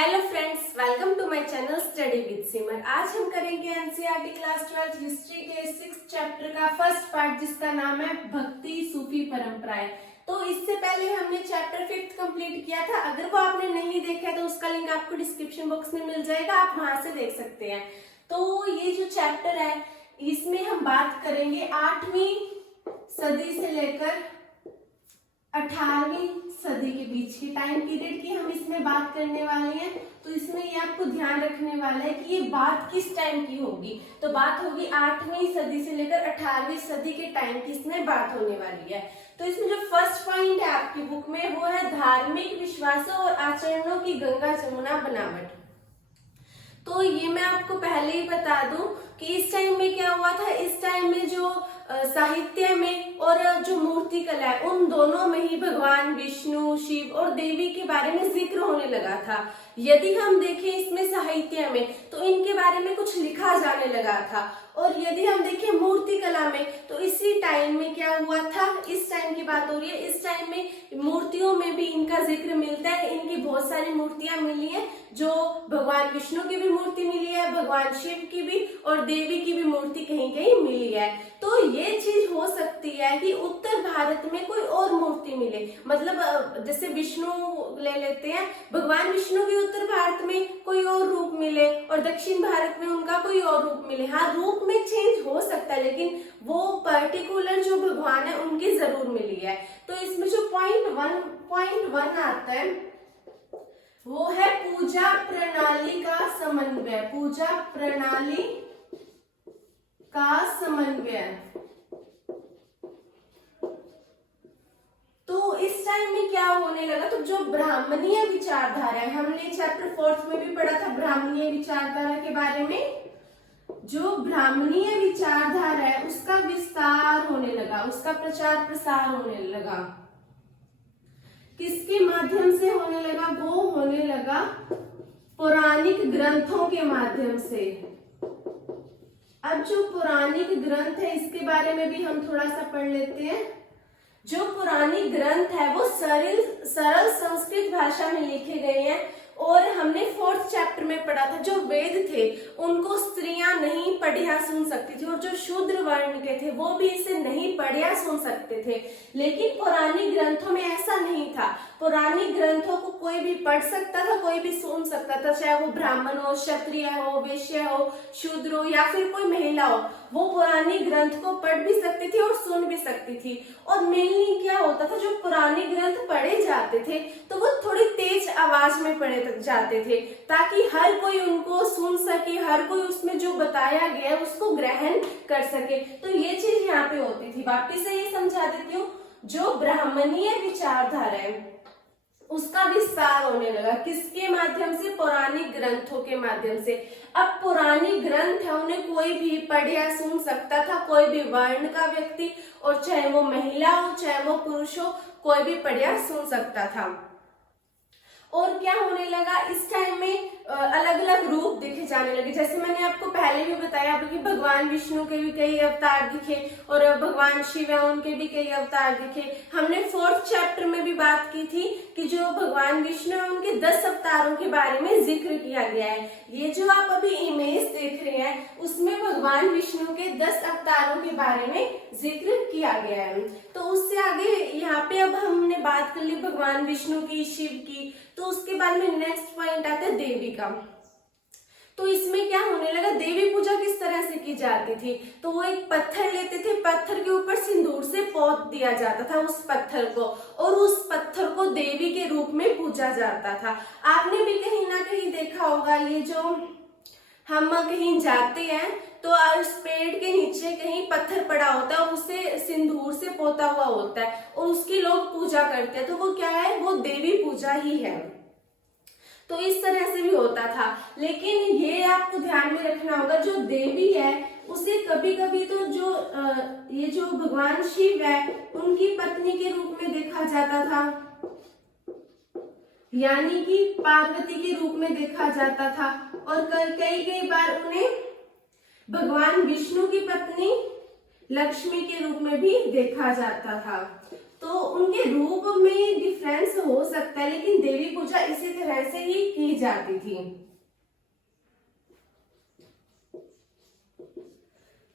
Hello friends, welcome to my channel study with Simar. आज हम करेंगे एनसीईआरटी क्लास 12 हिस्ट्री के 6th चैप्टर का फर्स्ट पार्ट जिसका नाम है भक्ति सूफी परंपराएं। तो इससे पहले हमने चैप्टर 5th कंप्लीट किया था। अगर वो आपने नहीं देखा तो उसका लिंक आपको डिस्क्रिप्शन बॉक्स में मिल जाएगा, आप वहां से देख सकते हैं। तो ये जो चैप्टर है इसमें हम बात करेंगे 8वीं सदी से लेकर 18वीं सदी के बीच के टाइम पीरियड की हम इसमें बात करने वाले हैं। तो इसमें ये आपको ध्यान रखने वाला है कि ये बात किस टाइम की होगी। तो बात होगी 8वीं सदी से लेकर 18वीं सदी के टाइम की इसमें बात होने वाली है। तो इसमें जो फर्स्ट पॉइंट है आपकी बुक में वो है धार्मिक विश्वासों और आचरणों की गंगा जमुना बनावट। तो ये मैं आपको पहले ही बता दूं कि इस टाइम में क्या हुआ था। इस टाइम में जो साहित्य में और जो मूर्ति कला है उन दोनों में ही भगवान विष्णु, शिव और देवी के बारे में जिक्र होने लगा था। यदि हम देखें इसमें साहित्य में तो इनके बारे में कुछ लिखा जाने लगा था, और यदि हम देखें मूर्ति कला में तो इसी टाइम में क्या हुआ था, इस टाइम की बात हो रही है। इस टाइम में मूर्तियों में भी इनका जिक्र मिलता है। इनकी बहुत सारी मूर्तियां मिली है, जो भगवान विष्णु की भी मूर्ति मिली है, भगवान शिव की भी और देवी की भी मूर्ति कहीं कहीं मिली है। तो ये चीज हो सकती है कि उत्तर भारत में कोई और मूर्ति मिले, मतलब जैसे विष्णु ले लेते हैं, भगवान विष्णु की उत्तर भारत में कोई और रूप मिले और दक्षिण भारत में उनका कोई और रूप मिले। हाँ, रूप में चेंज हो सकता है, लेकिन वो पर्टिकुलर जो भगवान है उनकी जरूर मिली है। तो इसमें जो पॉइंट वन आता है वो है पूजा प्रणाली का समन्वय। पूजा प्रणाली का समन्वय। तो इस टाइम में क्या होने लगा, तो जो ब्राह्मणीय विचारधारा है, हमने चैप्टर 4th में भी पढ़ा था ब्राह्मणीय विचारधारा के बारे में। जो ब्राह्मणीय विचारधारा है उसका विस्तार होने लगा, उसका प्रचार प्रसार होने लगा। किसके माध्यम से होने लगा, वो होने लगा पौराणिक ग्रंथों के माध्यम से। अब जो पौराणिक ग्रंथ है इसके बारे में भी हम थोड़ा सा पढ़ लेते हैं। जो पौराणिक ग्रंथ है वो सरल संस्कृत भाषा में लिखे गए हैं, और हमने 4th चैप्टर में पढ़ा था जो वेद थे उनको स्त्रियां नहीं पढ़िया सुन सकती थी, और जो शूद्र वर्ण के थे वो भी इसे नहीं पढ़िया सुन सकते थे। लेकिन पौराणिक ग्रंथों में ऐसा नहीं था। पौराणिक ग्रंथों को कोई भी पढ़ सकता था, कोई भी सुन सकता था, चाहे वो ब्राह्मण हो, क्षत्रिय हो, वैश्य हो, शूद्र हो या फिर कोई महिला हो, वो पौराणिक ग्रंथ को पढ़ भी सकती थी और सुन भी सकती थी। और मेनली क्या होता था, जो पौराणिक ग्रंथ पढ़े जाते थे तो वो थोड़ी तेज आवाज में पढ़े जाते थे, ताकि हर कोई उनको सुन सके, हर कोई उसमें जो बताया गया उसको ग्रहण कर सके। तो ये चीज यहाँ पे होती थी। वापिस से ये समझा देती हूँ, जो ब्राह्मणीय विचारधारा है उसका विस्तार होने लगा। किसके माध्यम से, पौराणिक ग्रंथों के माध्यम से। अब पौराणिक ग्रंथ है उन्हें कोई भी पढ़ या सुन सकता था, कोई भी वर्ण का व्यक्ति, और चाहे वो महिला हो चाहे वो पुरुष हो, कोई भी पढ़ या सुन सकता था। और क्या होने लगा, इस टाइम में अलग अलग रूप दिखे जाने लगे। जैसे मैंने आपको पहले भी बताया कि भगवान विष्णु के भी कई अवतार दिखे और भगवान शिव है उनके भी कई अवतार दिखे। हमने 4th चैप्टर में भी बात की थी कि जो भगवान विष्णु है उनके 10 अवतारों के बारे में जिक्र किया गया है। ये जो आप अभी इमेज देख रहे हैं उसमें भगवान विष्णु के 10 अवतारों के बारे में जिक्र किया गया है। तो उससे आगे यहाँ पे अब हमने बात कर ली भगवान विष्णु की, शिव की। तो उसके बाद में नेक्स्ट पॉइंट आता है देवी का। तो इसमें क्या होने लगा, देवी पूजा किस तरह से की जाती थी। तो वो एक पत्थर लेते थे, पत्थर के ऊपर सिंदूर से पोत दिया जाता था उस पत्थर को, और उस पत्थर को देवी के रूप में पूजा जाता था। आपने भी कहीं ना कहीं देखा होगा, ये जो हम कहीं जाते हैं तो उस पेड़ के नीचे कहीं पत्थर पड़ा होता है और उसे सिंदूर से पोता हुआ होता है और उसकी लोग पूजा करते हैं। तो वो क्या है, वो देवी पूजा ही है। तो इस तरह से भी होता था। लेकिन ये आपको ध्यान में रखना होगा, जो देवी है उसे कभी कभी तो जो ये जो भगवान शिव है उनकी पत्नी के रूप में देखा जाता था, यानी कि पार्वती के रूप में देखा जाता था, और कई बार उन्हें भगवान विष्णु की पत्नी लक्ष्मी के रूप में भी देखा जाता था। तो उनके रूप में डिफरेंस हो सकता है, लेकिन देवी पूजा इसी तरह से ही की जाती थी।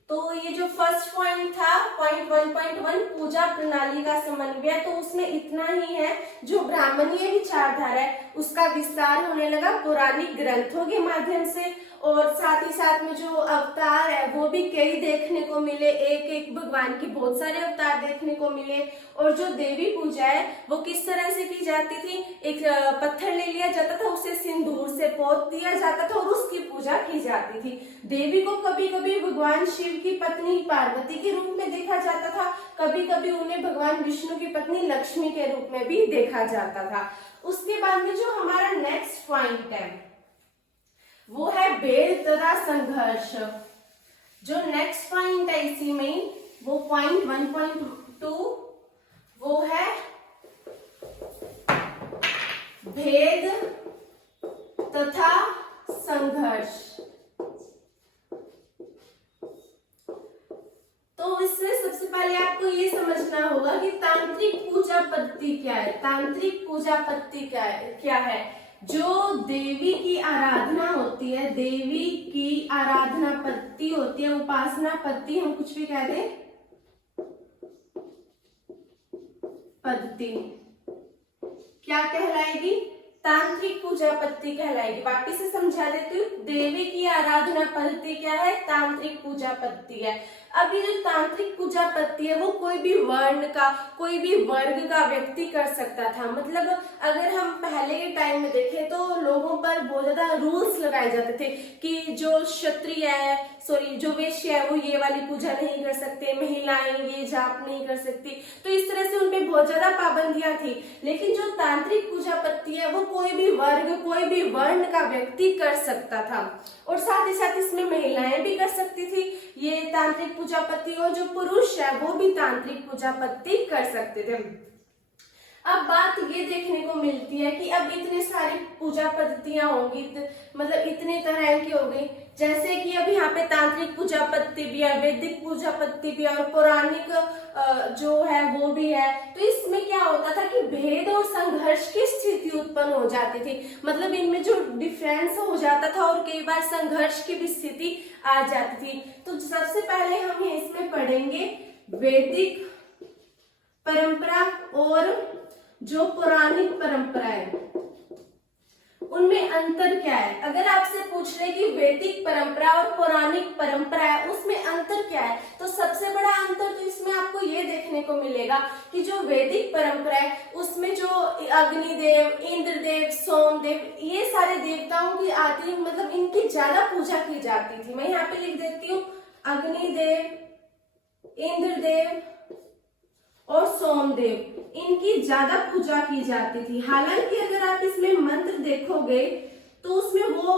तो ये जो फर्स्ट पॉइंट था, पॉइंट 1.1 पूजा प्रणाली का समन्वय, तो उसमें इतना ही है, जो ब्राह्मणीय विचारधारा है उसका विस्तार होने लगा पौराणिक ग्रंथों के माध्यम से, और साथ ही साथ में जो अवतार है वो भी कई देखने को मिले, एक एक भगवान की बहुत सारे अवतार देखने को मिले। और जो देवी पूजा है वो किस तरह से की जाती थी, एक पत्थर ले लिया जाता था, उसे सिंदूर से पोत दिया जाता था और उसकी पूजा की जाती थी। देवी को कभी कभी भगवान शिव की पत्नी पार्वती के रूप में देखा जाता था, कभी कभी उन्हें भगवान विष्णु की पत्नी लक्ष्मी के रूप में भी देखा जाता था। उसके बाद में जो हमारा नेक्स्ट पॉइंट है वो है भेद तथा संघर्ष। जो नेक्स्ट पॉइंट है इसी में, वो पॉइंट 1.2 वो है भेद तथा संघर्ष। तो इसमें सबसे पहले आपको ये समझना होगा कि तांत्रिक पूजा पद्धति क्या है। तांत्रिक पूजा पद्धति क्या है? जो देवी की आराधना होती है, देवी की आराधना पद्धति होती है, उपासना पद्धति, हम कुछ भी कह दें पद्धति, क्या कहलाएगी? तांत्रिक पूजा पद्धति कहलाएगी। वापिस से समझा देती हूँ, देवी की आराधना पद्धति क्या है? तांत्रिक पूजा पद्धति है। अब ये जो तांत्रिक पूजा पद्धति है वो कोई भी वर्ण का, कोई भी वर्ग का व्यक्ति कर सकता था। मतलब अगर हम पहले के टाइम में देखें तो लोगों पर बहुत ज्यादा रूल्स लगाए जाते थे कि जो क्षत्रिय है, जो वैश्य है वो ये वाली पूजा नहीं कर सकते, महिलाएं ये जाप नहीं कर सकती, तो इस तरह से उनपे बहुत ज्यादा पाबंदियां थी। लेकिन जो तांत्रिक पूजा पद्धति है वो कोई भी वर्ग, कोई भी वर्ण का व्यक्ति कर सकता था, और साथ ही साथ इसमें महिलाएं भी कर सकती थी ये तांत्रिक पूजा पद्धति, और जो पुरुष है वो भी तांत्रिक पूजा पद्धति कर सकते थे। अब बात ये देखने को मिलती है कि अब इतने सारी पूजा पद्धतियां होंगी, मतलब इतने तरह की हो गई, जैसे कि अब यहाँ पे तांत्रिक पूजा पद्धति भी है, वैदिक पूजा पद्धति भी है, और पौराणिक जो है वो भी है। तो इसमें क्या होता था कि भेद और संघर्ष की स्थिति उत्पन्न हो जाती थी, मतलब इनमें जो डिफरेंस हो जाता था और कई बार संघर्ष की भी स्थिति आ जाती थी। तो सबसे पहले हम इसमें पढ़ेंगे वैदिक परंपरा और जो पौराणिक परंपरा है उनमें अंतर क्या है। अगर आपसे पूछ ले कि वैदिक परंपरा और पौराणिक परंपरा है उसमें अंतर क्या है, तो सबसे बड़ा अंतर तो इसमें आपको ये देखने को मिलेगा कि जो वैदिक परंपरा है उसमें जो अग्निदेव, इंद्रदेव, सोमदेव, ये सारे देवताओं की आदि, मतलब इनकी ज्यादा पूजा की जाती थी। मैं यहाँ पे लिख देती हूँ, अग्निदेव, इंद्रदेव और सोमदेव, इनकी ज्यादा पूजा की जाती थी। हालांकि अगर आप इसमें मंत्र देखोगे तो उसमें वो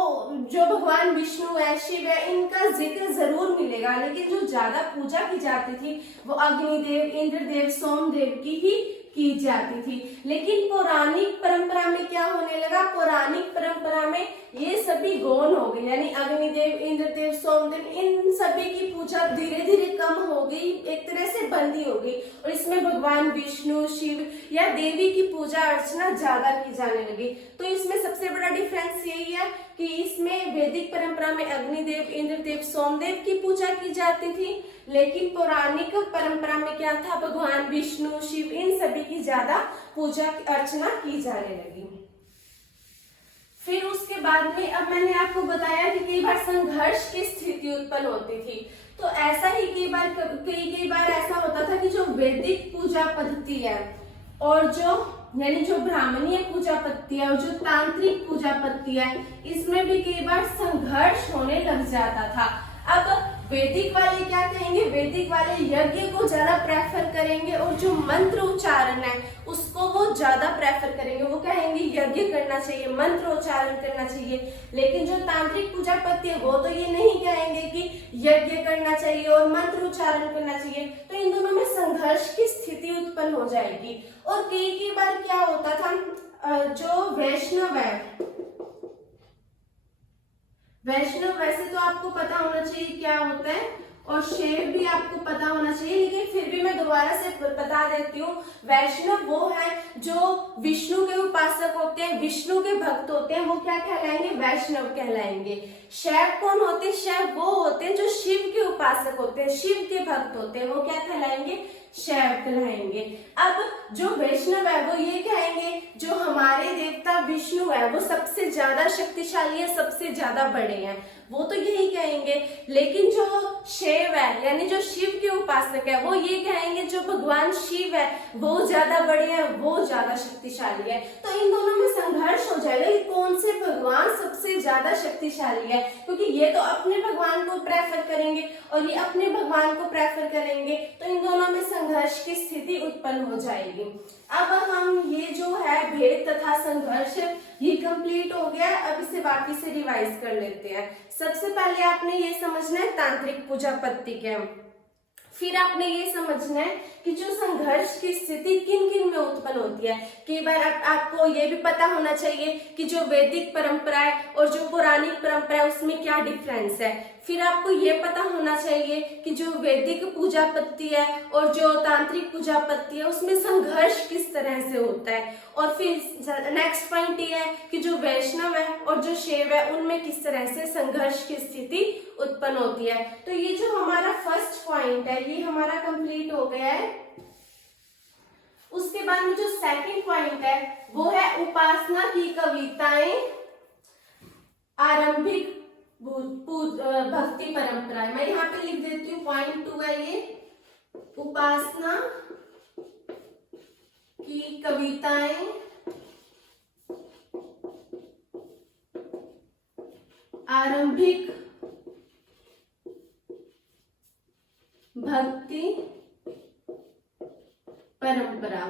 जो भगवान विष्णु है, शिव है, इनका जिक्र जरूर मिलेगा, लेकिन जो ज्यादा पूजा की जाती थी वो अग्निदेव, इंद्रदेव, सोमदेव की ही की जाती थी। लेकिन पौराणिक परंपरा में क्या होने लगा, पौराणिक परंपरा में ये सभी गौण हो गए, यानी अग्निदेव, इंद्रदेव, सोमदेव, इन सभी की पूजा धीरे धीरे कम हो गई, एक तरह से बंदी हो गई, और इसमें भगवान विष्णु, शिव या देवी की पूजा अर्चना ज्यादा की जाने लगी। तो इसमें सबसे बड़ा डिफरेंस यही है कि इसमें वैदिक परंपरा में अग्निदेव, इंद्रदेव, सोमदेव की पूजा की जाती थी, लेकिन पौराणिक परंपरा में क्या था, भगवान विष्णु, शिव, इन सभी की ज्यादा पूजा अर्चना की जाने लगी। फिर उसके बाद में अब मैंने आपको बताया कि कई बार संघर्ष की स्थिति उत्पन्न होती थी, तो ऐसा ही कई बार ऐसा होता था कि जो वैदिक पूजा पद्धति है और जो ब्राह्मणीय पूजा पद्धति है और जो तांत्रिक पूजा पद्धति है, इसमें भी कई बार संघर्ष होने लग जाता था। अब वैदिक वाले क्या कहेंगे, वैदिक वाले यज्ञ को ज्यादा प्रेफर करेंगे, और जो मंत्र उच्चारण है उसको वो ज्यादा प्रेफर करेंगे, वो कहेंगे यज्ञ करना चाहिए, मंत्र उच्चारण करना चाहिए। लेकिन जो तांत्रिक पूजा पद्धति है वो तो ये नहीं कहेंगे कि यज्ञ करना चाहिए और मंत्र उच्चारण करना चाहिए। तो इन दोनों में संघर्ष की स्थिति उत्पन्न हो जाएगी। और कई बार क्या होता था, जो वैष्णव है, वैष्णव वैसे तो आपको पता होना चाहिए क्या होता है, और शैव भी आपको पता होना चाहिए, लेकिन फिर भी मैं दोबारा से बता देती हूँ। वैष्णव वो है जो विष्णु के उपासक होते हैं, विष्णु के भक्त होते हैं, वो क्या कहलाएंगे? वैष्णव कहलाएंगे। शैव कौन होते हैं? शैव वो होते हैं जो शिव के उपासक होते हैं, शिव के भक्त होते हैं, वो क्या कहलाएंगे? शैव कहलाएंगे। अब जो वैष्णव है वो ये कहेंगे जो हमारे देवता विष्णु है वो सबसे ज्यादा शक्तिशाली है, सबसे ज्यादा बड़े हैं, वो तो यही कहेंगे। लेकिन जो शैव है यानी जो शिव के उपासक है वो ये कहेंगे जो भगवान शिव है वो ज्यादा बड़े हैं, वो ज्यादा शक्तिशाली है। तो इन दोनों में संघर्ष हो जाएगा कि कौन से भगवान सबसे ज्यादा शक्तिशाली है, क्योंकि ये तो अपने भगवान को प्रेफर करेंगे और ये अपने भगवान को प्रेफर करेंगे, तो इन दोनों में संघर्ष की स्थिति उत्पन्न हो जाएगी। अब हम ये जो है भेद तथा संघर्ष ये कंप्लीट हो गया। अब इसे वापस से रिवाइज कर लेते हैं। सबसे पहले आपने ये समझना है तांत्रिक पूजा पद्धति क्या है, फिर आपने ये समझना है कि जो संघर्ष की स्थिति किन किन में उत्पन्न होती है। कई बार आपको ये भी पता होना चाहिए कि जो वैदिक परंपरा है और जो पौराणिक परंपरा है उसमें क्या डिफरेंस है। फिर आपको ये पता होना चाहिए कि जो वैदिक पूजा पद्धति है और जो तांत्रिक पूजा पद्धति है उसमें संघर्ष किस तरह से होता है। और फिर नेक्स्ट पॉइंट ये है कि जो वैष्णव है और जो शैव है उनमें किस तरह से संघर्ष की स्थिति उत्पन्न होती है। तो ये जो हमारा फर्स्ट पॉइंट है ये हमारा कंप्लीट हो गया है। उसके बाद में जो सेकंड पॉइंट है वो है उपासना की कविताएं आरंभिक भक्ति परंपरा। मैं यहाँ पे लिख देती हूँ पॉइंट 2 है ये, उपासना की कविताएं आरंभिक भक्ति परंपरा।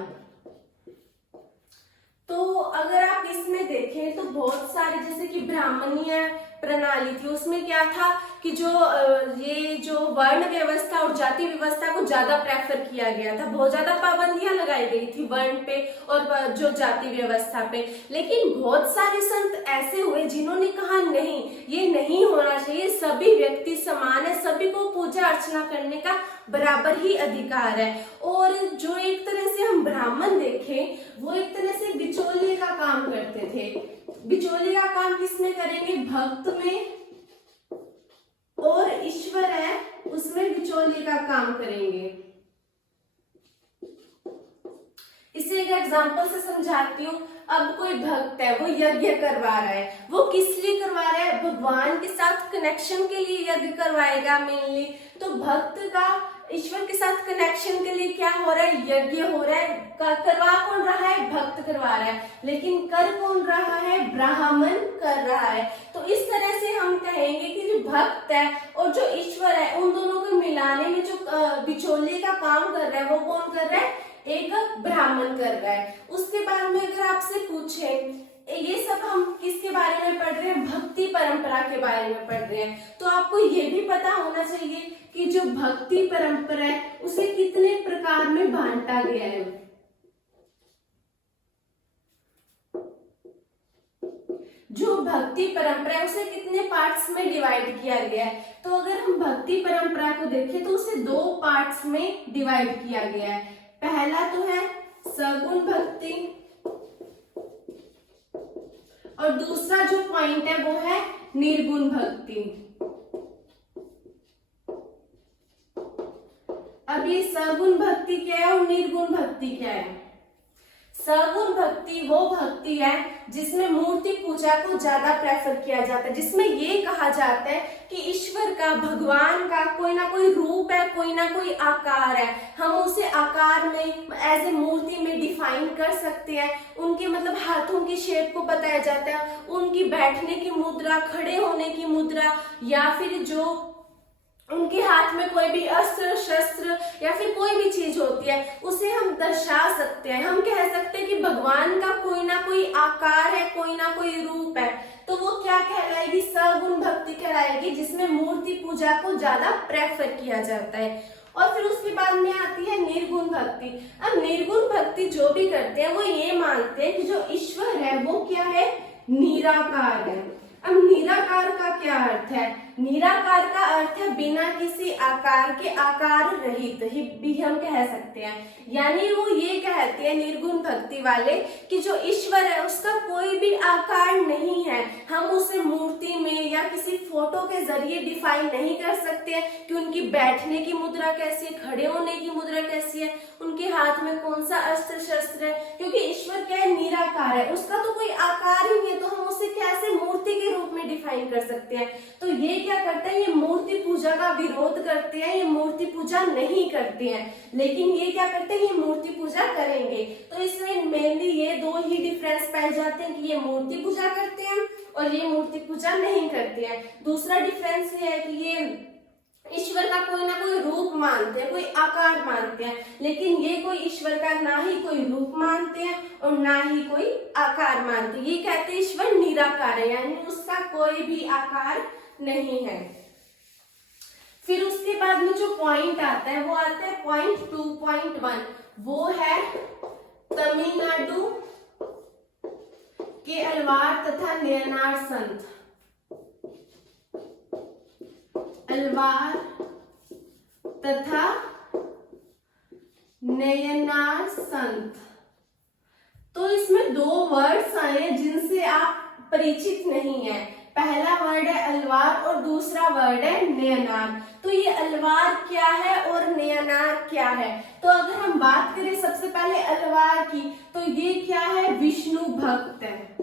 तो अगर आप इसमें देखें तो बहुत सारे जैसे कि ब्राह्मणीय प्रणाली थी उसमें क्या था कि जो ये जो वर्ण व्यवस्था और जाति व्यवस्था को ज्यादा प्रेफर किया गया था, बहुत ज्यादा पाबंदियां लगाई गई थी वर्ण पे और जो जाति व्यवस्था पे। लेकिन बहुत सारे संत ऐसे हुए जिन्होंने कहा नहीं ये नहीं होना चाहिए, सभी व्यक्ति समान है, सभी को पूजा अर्चना करने का बराबर ही अधिकार है। और जो एक तरह से हम ब्राह्मण देखें वो एक तरह से बिचौलिए का काम करते थे। बिचौलिए का काम किसमें करेंगे? भक्त में, और ईश्वर है उसमें बिचौलिए का काम करेंगे। इसे एक एग्जांपल से समझाती हूँ। अब कोई भक्त है वो यज्ञ करवा रहा है, वो किस लिए करवा रहा है? भगवान के साथ कनेक्शन के लिए यज्ञ करवाएगा मेनली। तो भक्त का ईश्वर के साथ कनेक्शन के लिए क्या हो रहा है? यज्ञ हो रहा है। करवा कौन रहा है? भक्त करवा रहा है, लेकिन कर कौन रहा है? ब्राह्मण कर रहा है। तो इस तरह से हम कहेंगे कि जो भक्त है और जो ईश्वर है उन दोनों को मिलाने में जो बिचौलिए का काम कर रहा है वो कौन कर रहा है? एक ब्राह्मण कर रहा है। उसके बाद में अगर आपसे पूछे ये सब हम किसके बारे में पढ़ रहे हैं? भक्ति परंपरा के बारे में पढ़ रहे हैं। तो आपको ये भी पता होना चाहिए कि जो भक्ति परंपरा है उसे कितने प्रकार में बांटा गया है। जो भक्ति परंपरा है उसे कितने पार्ट्स में डिवाइड किया गया है? तो अगर हम भक्ति परंपरा को देखें तो उसे 2 पार्ट्स में डिवाइड किया गया है। पहला तो है सगुण भक्ति और दूसरा जो पॉइंट है वो है निर्गुण भक्ति। अब ये सगुण भक्ति क्या है और निर्गुण भक्ति क्या है? सगुण भक्ति वो भक्ति है जिसमें मूर्ति पूजा को ज्यादा प्रेफर किया जाता है, जिसमें ये कहा जाता है कि ईश्वर का, भगवान का कोई ना कोई रूप है, कोई ना कोई आकार है। हम उसे आकार में एज ए मूर्ति में डिफाइन कर सकते हैं। उनके मतलब हाथों की शेप को बताया जाता है, उनकी बैठने की मुद्रा, खड़े होने की मुद्रा, या फिर जो उनके हाथ में कोई भी अस्त्र शस्त्र या फिर कोई भी चीज होती है उसे हम दर्शा सकते हैं। हम कह सकते हैं कि भगवान का कोई ना कोई आकार है, कोई ना कोई रूप है। तो वो क्या कहलाएगी? सगुण भक्ति कहलाएगी, जिसमें मूर्ति पूजा को ज्यादा प्रेफर किया जाता है। और फिर उसके बाद में आती है निर्गुण भक्ति। अब निर्गुण भक्ति जो भी करते हैं वो ये मानते हैं कि जो ईश्वर है वो क्या है? निराकार है। अब निराकार का क्या अर्थ है? निराकार का अर्थ है बिना किसी आकार के, आकार रहित ही भी हम कह सकते हैं। यानी वो ये कहते हैं निर्गुण भक्ति वाले कि जो ईश्वर है उसका कोई भी आकार नहीं है, हम उसे मूर्ति में या किसी फोटो के जरिए डिफाइन नहीं कर सकते हैं कि उनकी बैठने की मुद्रा कैसी है, खड़े होने की मुद्रा कैसी है, उनके हाथ में कौन सा अस्त्र शस्त्र है, क्योंकि ईश्वर क्या है, निराकार है, उसका तो कोई आकार ही नहीं है, तो हम उसे कैसे मूर्ति के रूप में डिफाइन कर सकते हैं। तो ये क्या करते हैं, ये मूर्ति पूजा का विरोध करते हैं, ये मूर्ति पूजा नहीं करते हैं, लेकिन ये क्या करते हैं, ये मूर्ति पूजा करेंगे। तो इसमें मेनली ये दो ही डिफरेंस पाए जाते हैं कि ये मूर्ति पूजा करते हैं और ये मूर्ति पूजा नहीं करते हैं। दूसरा डिफरेंस ये है कि ये ईश्वर का कोई ना कोई रूप मानते हैं, कोई आकार मानते हैं, लेकिन ये कोई ईश्वर का ना ही कोई रूप मानते हैं और ना ही कोई आकार मानते हैं। ये कहते हैं ईश्वर निराकार है, यानी उसका कोई भी आकार नहीं है। फिर उसके बाद में जो पॉइंट आता है वो आता है पॉइंट 2.1, वो है तमिलनाडु के अलवार तथा नयनार संत। अलवार तथा नयनार संत, तो इसमें दो वर्ड्स आए हैं जिनसे आप परिचित नहीं है। पहला वर्ड है अलवार और दूसरा वर्ड है नयनार। तो ये अलवार क्या है और नयनार क्या है? तो अगर हम बात करें सबसे पहले अलवार की, तो ये क्या है, विष्णु भक्त है।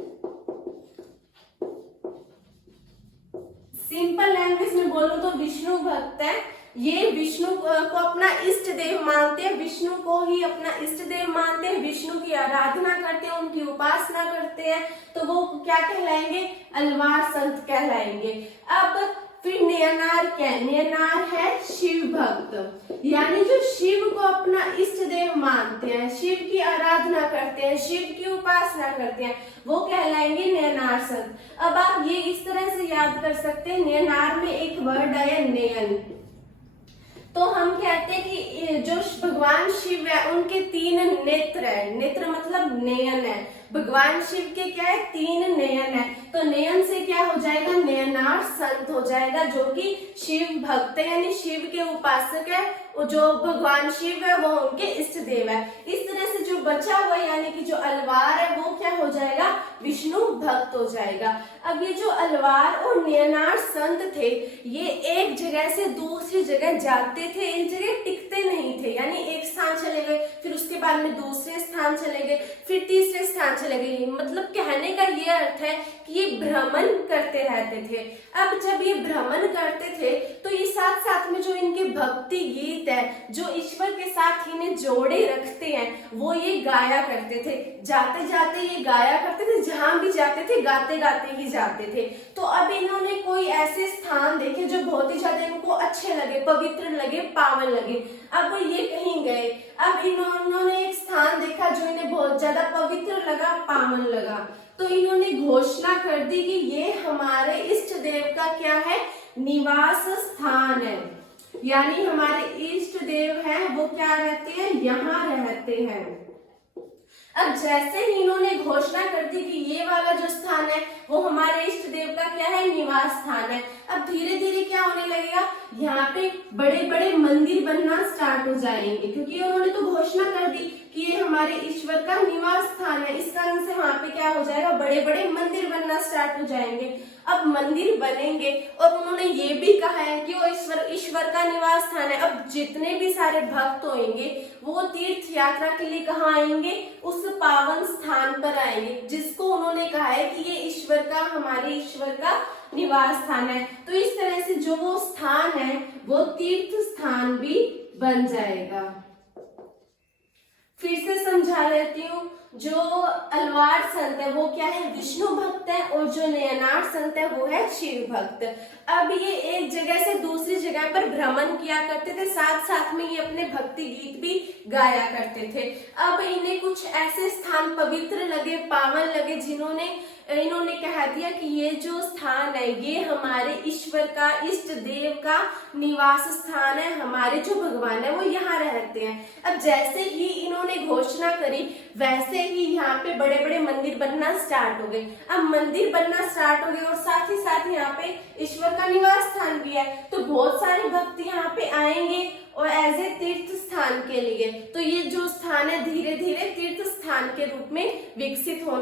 सिंपल लैंग्वेज में बोलूं तो विष्णु भक्त है। ये विष्णु को अपना इष्ट देव मानते हैं, विष्णु को ही अपना इष्ट देव मानते हैं, विष्णु की आराधना करते हैं, उनकी उपासना करते हैं, तो वो क्या कहलाएंगे, अलवार संत कहलाएंगे। अब फिर नयनार क्या है? नयनार है शिव भक्त, यानी जो शिव को अपना इष्ट देव मानते हैं, शिव की आराधना करते हैं, शिव की उपासना करते हैं, वो कहलाएंगे नयनार संत। अब आप ये इस तरह से याद कर सकते हैं, नयनार में एक वर्ड आया नयन, तो हम कहते हैं कि जो भगवान शिव है उनके 3 नेत्र है, नेत्र मतलब नयन है, भगवान शिव के क्या है, 3 नयन है, तो नयन से क्या हो जाएगा, नयनार संत हो जाएगा, जो कि शिव भक्त है, यानी शिव के उपासक है, जो भगवान शिव है वो उनके इष्ट देव है। इस तरह से जो बचा हुआ यानी कि जो अलवार है वो क्या हो जाएगा, विष्णु भक्त हो जाएगा। अब ये जो अलवार और नयनार संत थे, ये एक जगह से दूसरी जगह जाते थे, एक जगह टिकते नहीं थे, यानी एक स्थान चले गए, फिर उसके बाद में दूसरे स्थान चले गए, फिर तीसरे स्थान चले गए। मतलब कहने का ये अर्थ है कि ये भ्रमण करते रहते थे। अब जब ये भ्रमण करते थे तो ये साथ साथ में जो इनके भक्ति गीत है, जो ईश्वर के साथ इन्हें जोड़े रखते हैं, वो ये गाया करते थे। जाते जाते ये गाया करते थे, जहां भी जाते थे गाते गाते ही जाते थे। तो अब इन्होंने कोई ऐसे स्थान देखे जो बहुत ही ज्यादा इनको अच्छे लगे, पवित्र लगे, पावन लगे। अब ये कहीं गए, अब इन्होंने एक स्थान देखा जो इन्हें बहुत ज्यादा पवित्र लगा, पावन लगा, तो इन्होंने घोषणा कर दी कि ये हमारे इष्ट देव का क्या है, निवास स्थान है, यानी हमारे इष्ट देव हैं वो क्या रहते हैं, यहाँ रहते हैं। अब जैसे ही इन्होंने घोषणा कर दी कि ये वाला जो स्थान है वो हमारे इष्ट देव का क्या है, निवास स्थान है, अब धीरे धीरे क्या होने लगेगा, यहाँ पे बड़े बड़े मंदिर बनना स्टार्ट हो जाएंगे, क्योंकि उन्होंने तो घोषणा कर दी कि ये हमारे ईश्वर का निवास स्थान है। इस कारण से वहां पे क्या हो जाएगा, बड़े बड़े मंदिर बनना स्टार्ट हो जाएंगे। अब मंदिर बनेंगे और उन्होंने ये भी कहा है कि वो ईश्वर का निवास स्थान है। अब जितने भी सारे भक्त होंगे वो तीर्थ यात्रा के लिए कहाँ आएंगे, उस पावन स्थान पर आएंगे, जिसको उन्होंने कहा है कि ये ईश्वर का, हमारे ईश्वर का निवास स्थान है। तो इस तरह से जो वो स्थान है वो तीर्थ स्थान भी बन जाएगा। फिर से समझा लेती हूँ, जो अलवार संत है वो क्या है, विष्णु भक्त है, और जो नयनार संत है वो है शिव भक्त। अब ये एक जगह से दूसरी जगह पर भ्रमण किया करते थे, साथ साथ में ये अपने भक्ति गीत भी गाया करते थे। अब इन्हें कुछ ऐसे स्थान पवित्र लगे, पावन लगे, इन्होंने कह दिया कि ये जो स्थान है ये हमारे ईश्वर का, इष्ट देव का निवास स्थान है, हमारे जो भगवान है वो यहाँ रहते हैं। अब जैसे ही इन्होंने घोषणा करी वैसे ही यहाँ पे बड़े बड़े मंदिर बनना स्टार्ट हो गए। अब मंदिर बनना स्टार्ट हो गए और साथ ही साथ यहाँ पे ईश्वर का निवास स्थान भी है, तो बहुत सारे भक्त यहाँ पे आएंगे और एज ए तीर्थ स्थान के लिए। तो ये जो स्थान है धीरे धीरे तीर्थ स्थान के रूप में विकसित हो